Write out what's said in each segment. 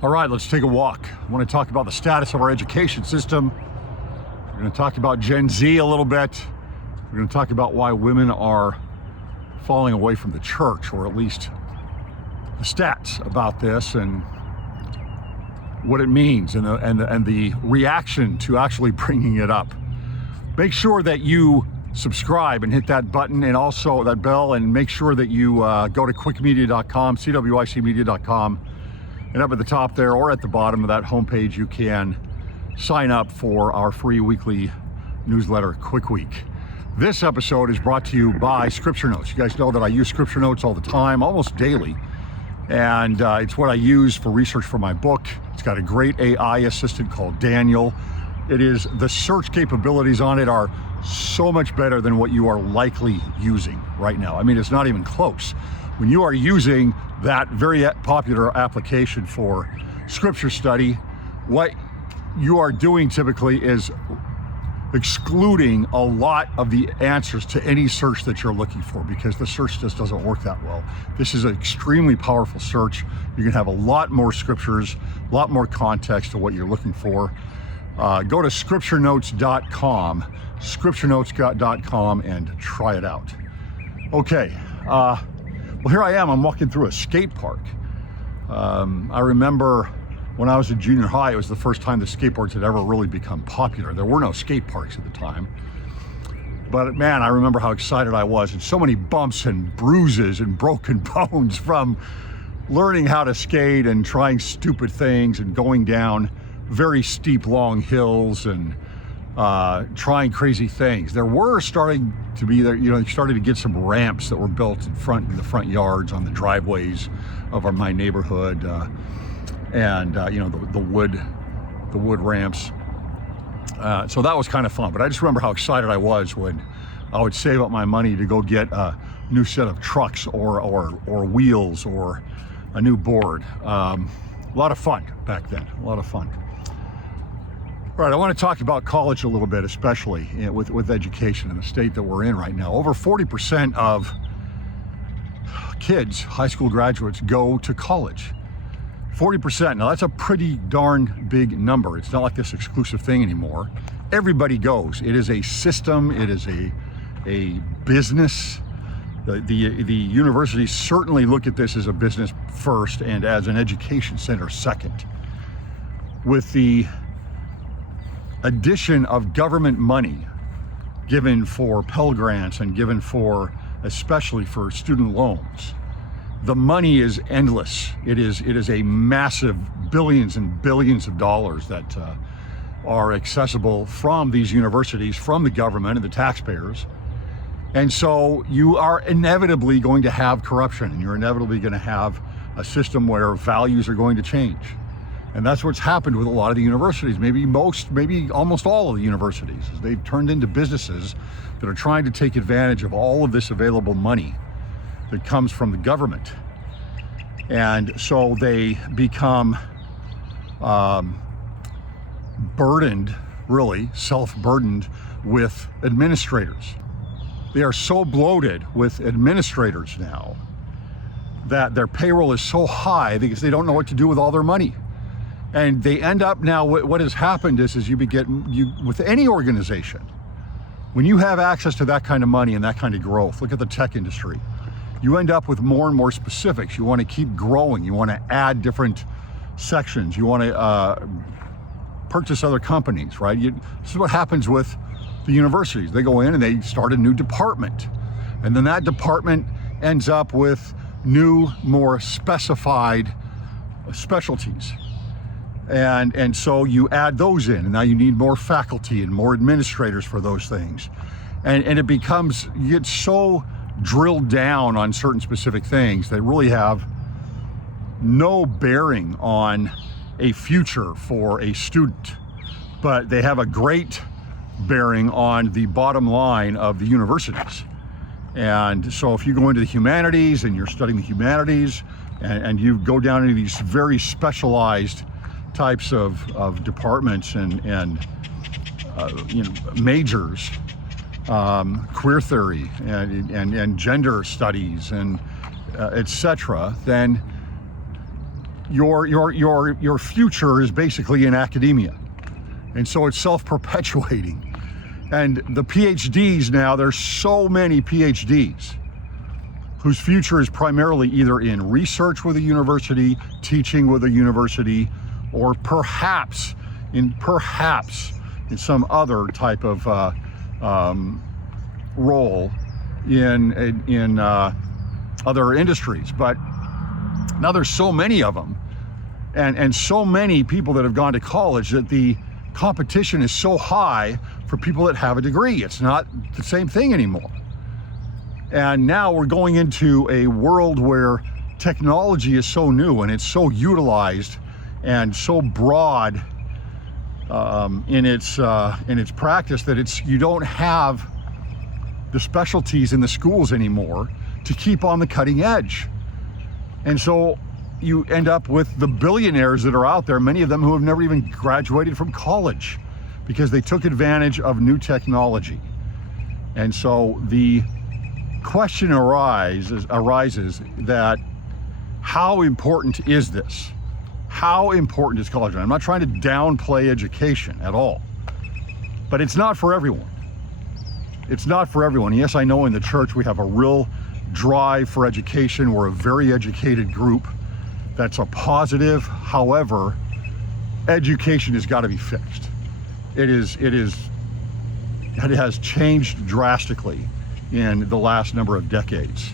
All right, let's take a walk. I want to talk about the status of our education system. We're going to talk about Gen Z a little bit. We're going to talk about why women are falling away from the church, or at least the stats about this and what it means and the reaction to actually bringing it up. Make sure that you subscribe and hit that button and also that bell, and make sure that you go to cwicmedia.com, cwicmedia.com. And up at the top there, or at the bottom of that homepage, you can sign up for our free weekly newsletter, Cwic Week. This episode is brought to you by Scripture Notes. You guys know that I use Scripture Notes all the time, almost daily. And it's what I use for research for my book. It's got a great AI assistant called Daniel. The search capabilities on it are so much better than what you are likely using right now. I mean, it's not even close. When you are using that very popular application for scripture study, what you are doing typically is excluding a lot of the answers to any search that you're looking for, because the search just doesn't work that well. This is an extremely powerful search. You can have a lot more scriptures, a lot more context to what you're looking for. Go to scripturenotes.com, scripturenotes.com, and try it out. Okay. Well, here I am. I'm walking through a skate park. I remember when I was in junior high, it was the first time the skateboards had ever really become popular. There were no skate parks at the time. But man, I remember how excited I was, and so many bumps and bruises and broken bones from learning how to skate and trying stupid things and going down very steep, long hills and trying crazy things. There were starting to be there, you started to get some ramps that were built in the front yards, on the driveways of my neighborhood, and the wood ramps. So that was kind of fun. But I just remember how excited I was when I would save up my money to go get a new set of trucks or wheels or a new board. A lot of fun back then. A lot of fun. All right, I want to talk about college a little bit, especially with education in the state that we're in right now. Over 40% of kids, high school graduates, go to college. 40%. Now that's a pretty darn big number. It's not like this exclusive thing anymore. Everybody goes. It is a system. It is a business. The universities certainly look at this as a business first and as an education center second. With the addition of government money given for Pell Grants and given for, especially for student loans, the money is endless. It is a massive billions and billions of dollars that are accessible from these universities, from the government and the taxpayers. And so you are inevitably going to have corruption, and you're inevitably going to have a system where values are going to change. And that's what's happened with a lot of the universities, maybe almost all of the universities. They've turned into businesses that are trying to take advantage of all of this available money that comes from the government. And so they become burdened, really self-burdened with administrators. They are so bloated with administrators now that their payroll is so high because they don't know what to do with all their money. And they end up now, what has happened is you with any organization, when you have access to that kind of money and that kind of growth, look at the tech industry, you end up with more and more specifics. You want to keep growing. You want to add different sections. You want to purchase other companies, right? This is what happens with the universities. They go in and they start a new department. And then that department ends up with new, more specified specialties. And so you add those in, and now you need more faculty and more administrators for those things. And it becomes, you get so drilled down on certain specific things that really have no bearing on a future for a student, but they have a great bearing on the bottom line of the universities. And so if you go into the humanities and you're studying the humanities and you go down into these very specialized types of departments and majors, queer theory and gender studies and etc., then your future is basically in academia. And so it's self-perpetuating. And the PhDs now, there's so many PhDs whose future is primarily either in research with a university, teaching with a university, or perhaps in some other type of role in other industries. But now there's so many of them, and so many people that have gone to college that the competition is so high for people that have a degree. It's not the same thing anymore. And now we're going into a world where technology is so new and it's so utilized and so broad in its practice that you don't have the specialties in the schools anymore to keep on the cutting edge. And so you end up with the billionaires that are out there, many of them who have never even graduated from college because they took advantage of new technology. And so the question arises that how important is this? How important is college? And I'm not trying to downplay education at all, but it's not for everyone. It's not for everyone. Yes, I know in the church we have a real drive for education. We're a very educated group. That's a positive. However, education has got to be fixed. It has changed drastically in the last number of decades.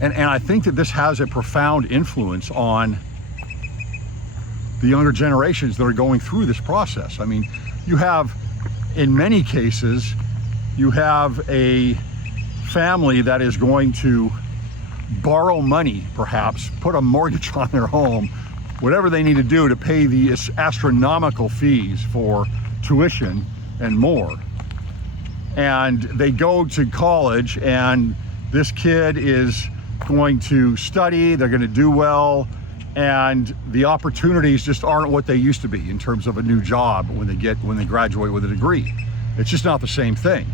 And I think that this has a profound influence on the younger generations that are going through this process. I mean, you have, in many cases, you have a family that is going to borrow money, perhaps, put a mortgage on their home, whatever they need to do to pay the astronomical fees for tuition and more. And they go to college, and this kid is going to study, they're going to do well, and the opportunities just aren't what they used to be in terms of a new job when they graduate with a degree. It's just not the same thing.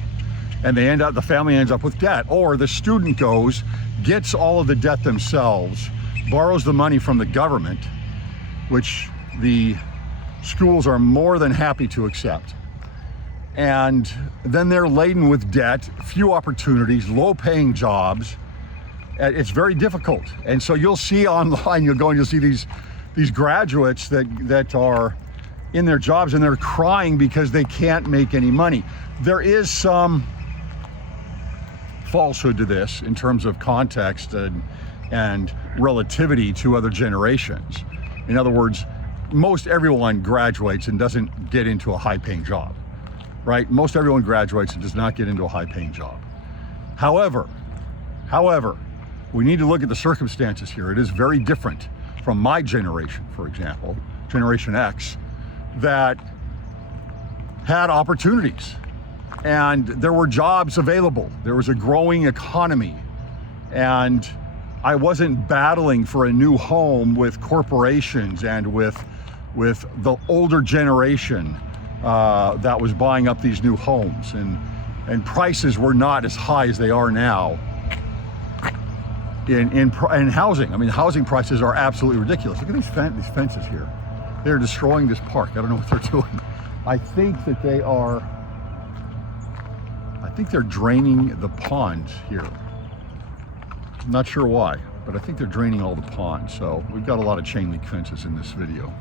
And the family ends up with debt, or the student goes, gets all of the debt themselves, borrows the money from the government, which the schools are more than happy to accept. And then they're laden with debt, few opportunities, low-paying jobs. It's very difficult. And so you'll see online, you'll see these graduates that are in their jobs and they're crying because they can't make any money. There is some falsehood to this in terms of context and relativity to other generations. In other words, most everyone graduates and doesn't get into a high-paying job, right? Most everyone graduates and does not get into a high-paying job. However, we need to look at the circumstances here. It is very different from my generation, for example, Generation X, that had opportunities. And there were jobs available. There was a growing economy. And I wasn't battling for a new home with corporations and with the older generation that was buying up these new homes. And prices were not as high as they are now in housing. I mean, housing prices are absolutely ridiculous. Look at these fences here. They're destroying this park. I don't know what they're doing. I think that they're draining the ponds here. I'm not sure why, but I think they're draining all the ponds. So we've got a lot of chain link fences in this video.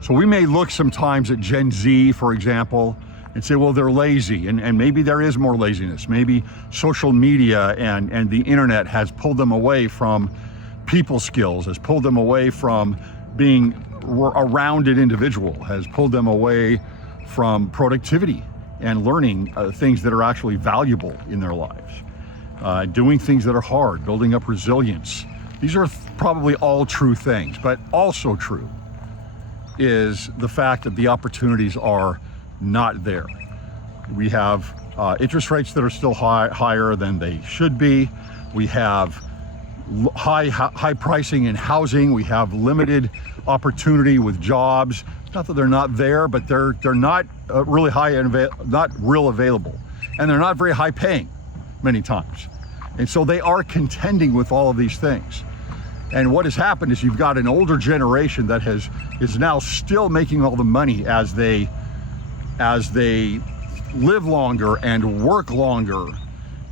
So we may look sometimes at Gen Z, for example, and say, well, they're lazy. And maybe there is more laziness. Maybe social media and the internet has pulled them away from people skills, has pulled them away from being a rounded individual, has pulled them away from productivity and learning things that are actually valuable in their lives, doing things that are hard, building up resilience. These are probably all true things, but also true is the fact that the opportunities are not there. We have interest rates that are still higher than they should be. We have high pricing in housing. We have limited opportunity with jobs. Not that they're not there, but they're not really high and not real available, and they're not very high paying many times. And so they are contending with all of these things. And what has happened is you've got an older generation that is now still making all the money as they live longer and work longer,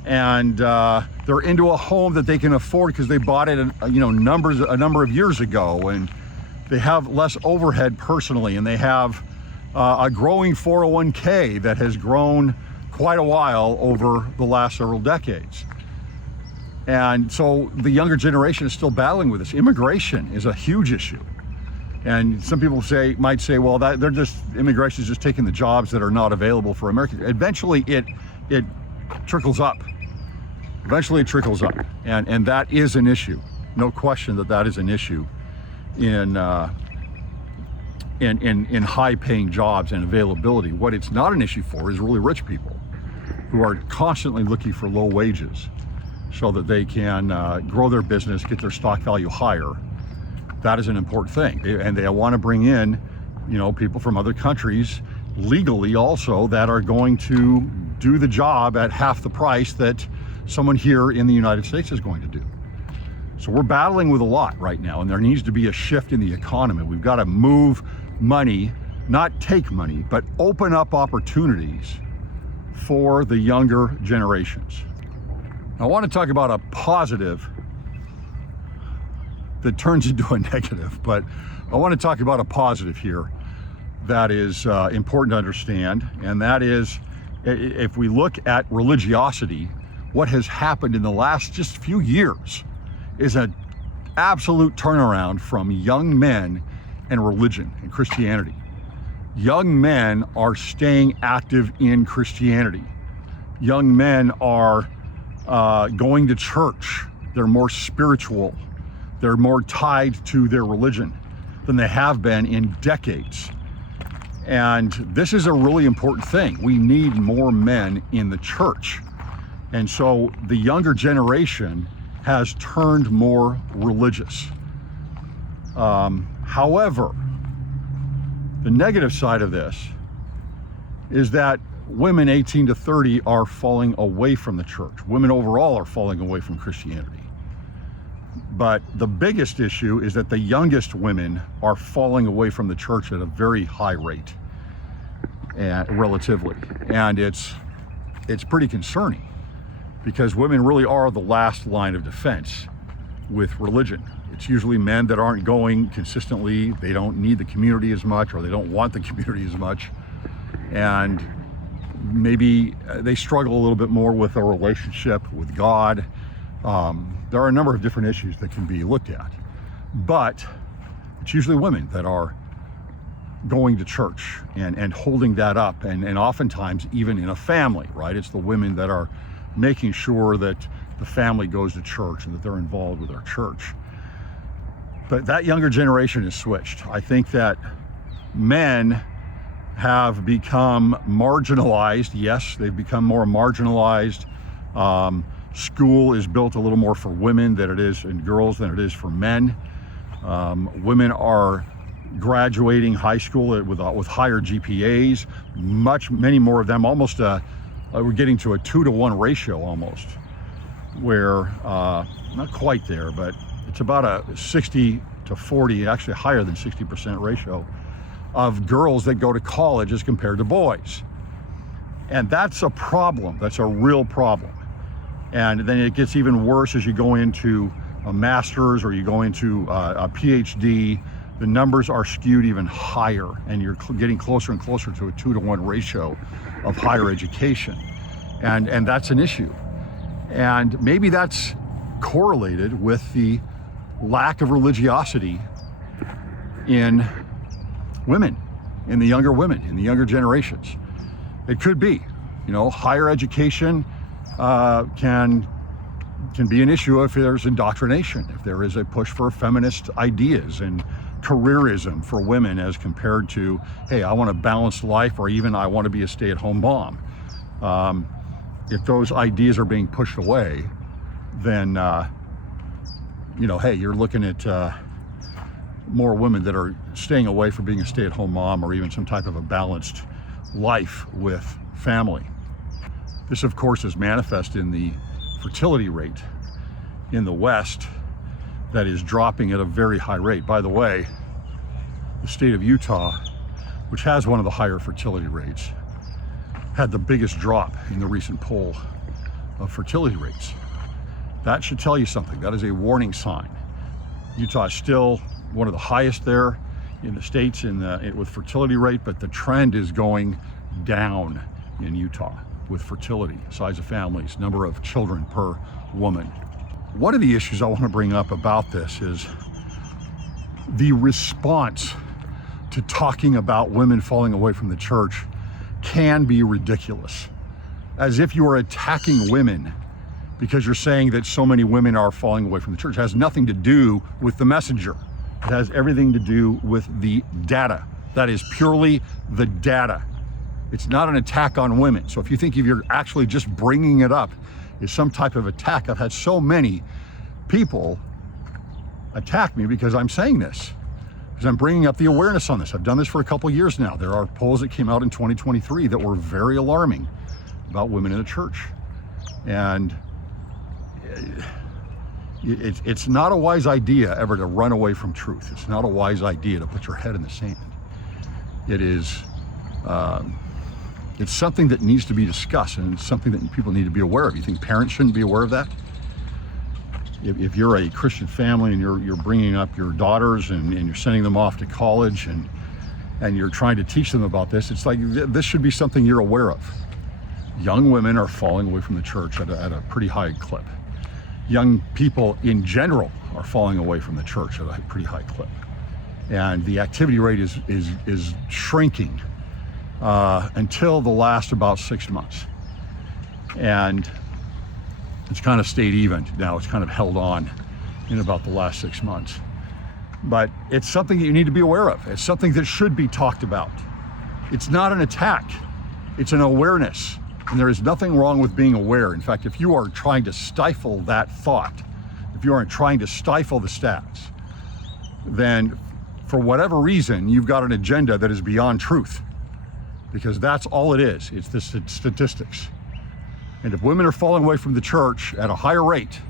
and they're into a home that they can afford because they bought it a number of years ago, and they have less overhead personally, and they have a growing 401k that has grown quite a while over the last several decades. And so the younger generation is still battling with this. Immigration is a huge issue. And some people might say, well, immigration is just taking the jobs that are not available for Americans. Eventually it trickles up. Eventually it trickles up. And that is an issue. No question that is an issue in high paying jobs and availability. What it's not an issue for is really rich people who are constantly looking for low wages so that they can grow their business, get their stock value higher. That is an important thing. And they want to bring in, people from other countries legally also that are going to do the job at half the price that someone here in the United States is going to do. So we're battling with a lot right now, and there needs to be a shift in the economy. We've got to move money, not take money, but open up opportunities for the younger generations. Now, I want to talk about a positive that turns into a negative, but I want to talk about a positive here that is important to understand, and that is, if we look at religiosity, what has happened in the last just few years is an absolute turnaround from young men and religion and Christianity. Young men are staying active in Christianity. Young men are going to church. They're more spiritual. They're more tied to their religion than they have been in decades. And this is a really important thing. We need more men in the church. And so the younger generation has turned more religious. However, the negative side of this is that women 18 to 30 are falling away from the church. Women overall are falling away from Christianity. But the biggest issue is that the youngest women are falling away from the church at a very high rate, relatively. And it's pretty concerning, because women really are the last line of defense with religion. It's usually men that aren't going consistently. They don't need the community as much, or they don't want the community as much. And maybe they struggle a little bit more with a relationship with God. There are a number of different issues that can be looked at, but it's usually women that are going to church and holding that up, and oftentimes even in a family, right? It's the women that are making sure that the family goes to church and that they're involved with our church. But that younger generation is switched. I think that men have become marginalized. Yes, they've become more marginalized. School is built a little more for women than it is and girls than it is for men. Women are graduating high school with higher GPAs. Many more of them. Almost we're getting to a 2-to-1 ratio almost, where not quite there, but it's about a 60 to 40, actually higher than 60% ratio of girls that go to college as compared to boys. And that's a problem. That's a real problem. And then it gets even worse as you go into a master's or you go into a PhD. The numbers are skewed even higher, and you're getting closer and closer to a 2-to-1 ratio of higher education. And that's an issue. And maybe that's correlated with the lack of religiosity in women, in the younger women, in the younger generations. It could be, higher education can be an issue if there's indoctrination, if there is a push for feminist ideas and careerism for women as compared to, hey, I want a balanced life, or even I want to be a stay-at-home mom. If those ideas are being pushed away, then, hey, you're looking at more women that are staying away from being a stay-at-home mom, or even some type of a balanced life with family. This, of course, is manifest in the fertility rate in the West. that is dropping at a very high rate. By the way, the state of Utah, which has one of the higher fertility rates, had the biggest drop in the recent poll of fertility rates. That should tell you something. That is a warning sign. Utah is still one of the highest there in the states with fertility rate, but the trend is going down in Utah with fertility, size of families, number of children per woman. One of the issues I want to bring up about this is the response to talking about women falling away from the church can be ridiculous, as if you are attacking women because you're saying that so many women are falling away from the church. It has nothing to do with the messenger. It has everything to do with the data. That is purely the data. It's not an attack on women. So if you think if you're actually just bringing it up is some type of attack, I've had so many people attack me because I'm saying this, because I'm bringing up the awareness on this. I've done this for a couple years now. There are polls that came out in 2023 that were very alarming about women in the church. And it's not a wise idea ever to run away from truth. It's not a wise idea to put your head in the sand. It is, it's something that needs to be discussed, and it's something that people need to be aware of. You think parents shouldn't be aware of that? If you're a Christian family and you're bringing up your daughters and you're sending them off to college and you're trying to teach them about this, it's like this should be something you're aware of. Young women are falling away from the church at a pretty high clip. Young people in general are falling away from the church at a pretty high clip. And the activity rate is shrinking until the last about 6 months. And it's kind of stayed even. Now it's kind of held on in about the last 6 months. But it's something that you need to be aware of. It's something that should be talked about. It's not an attack. It's an awareness. And there is nothing wrong with being aware. In fact, if you are trying to stifle that thought, if you aren't trying to stifle the stats, then for whatever reason, you've got an agenda that is beyond truth. Because that's all it is. It's the statistics. And if women are falling away from the church at a higher rate,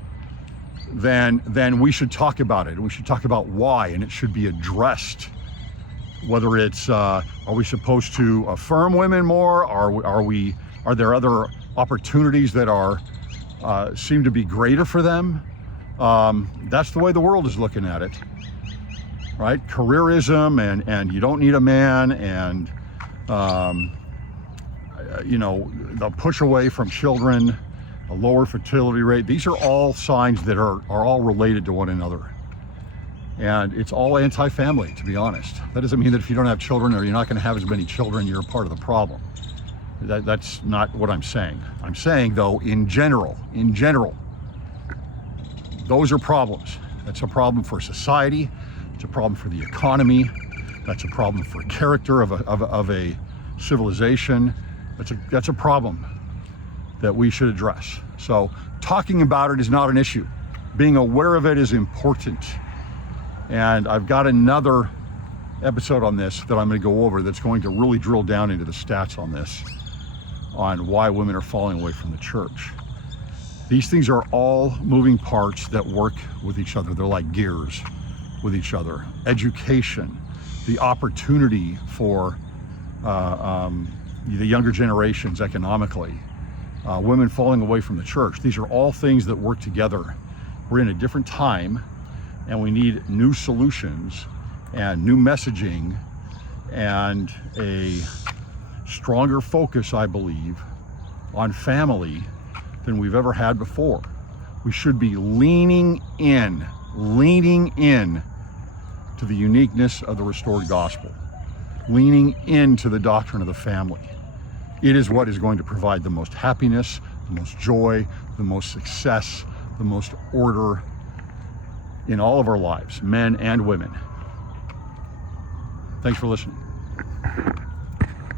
then we should talk about it. And we should talk about why, and it should be addressed. Whether it's, are we supposed to affirm women more? Are there other opportunities that seem to be greater for them? That's the way the world is looking at it, right? Careerism and you don't need a man, and the push away from children, a lower fertility rate. These are all signs that are all related to one another. And it's all anti-family, to be honest. That doesn't mean that if you don't have children or you're not going to have as many children, you're part of the problem. That's not what I'm saying. I'm saying, though, in general, those are problems. That's a problem for society. It's a problem for the economy. That's a problem for character of a civilization. That's a problem that we should address. So talking about it is not an issue. Being aware of it is important. And I've got another episode on this that I'm going to go over that's going to really drill down into the stats on this, on why women are falling away from the church. These things are all moving parts that work with each other. They're like gears with each other. Education, the opportunity for the younger generations economically, women falling away from the church. These are all things that work together. We're in a different time, and we need new solutions and new messaging and a stronger focus, I believe, on family than we've ever had before. We should be leaning in to the uniqueness of the restored gospel, leaning into the doctrine of the family. It is what is going to provide the most happiness, the most joy, the most success, the most order in all of our lives, men and women. Thanks for listening.